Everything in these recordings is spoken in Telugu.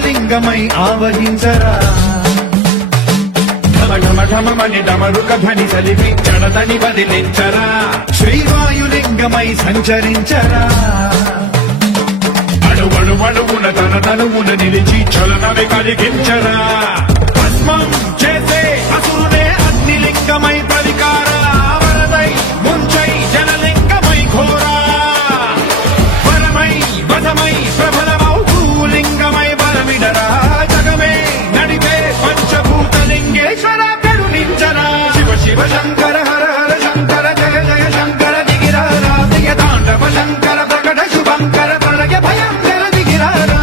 విశ్వేశలింగమై ఆవహించరా ఢమఢమఢమని డమరుక ధ్వని సలిపి జడదని వదిలించరా శ్రీవాయులింగమై సంచరించరా అడుగడుగడుగున తన తనువున నిలిచి చలనవి కలిగించరా భస్మం చేసే అసురునే అగ్నిలింగమై పరికారా వరదై ముంచై జనలింగమై ఘోరా వరమై వధమై ప్రబలమౌ భూలింగమై బలమిడరా జగమే నడిపే పంచభూతలింగేశ్వర కరుణించరా శివ శివ శంకర హర హర శంకర జయ జయ శంకర దిగిరారా దిగ తాండవ శంకర ప్రకట శుభంకర ప్రళయ భయంకర దిగిరారా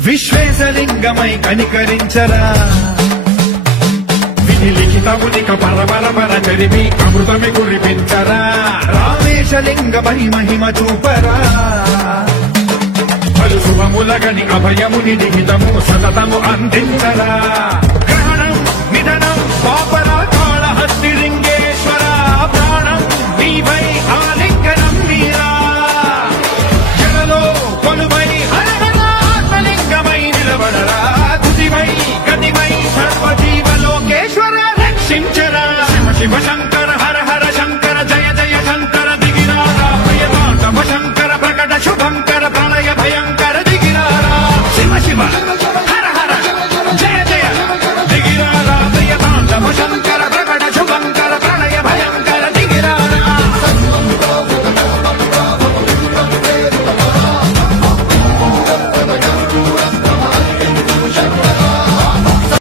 విశ్వేశలింగమై కనికరించరా విధి లిఖితమునిక పరపర జరిపి అమృతమి కురిపించరా రామేశలింగమై మహిమ చూపరా పలు శుభములగని అభయముని లిఖితము సతతము అందించరా గ్రహణం నిధనం పాపర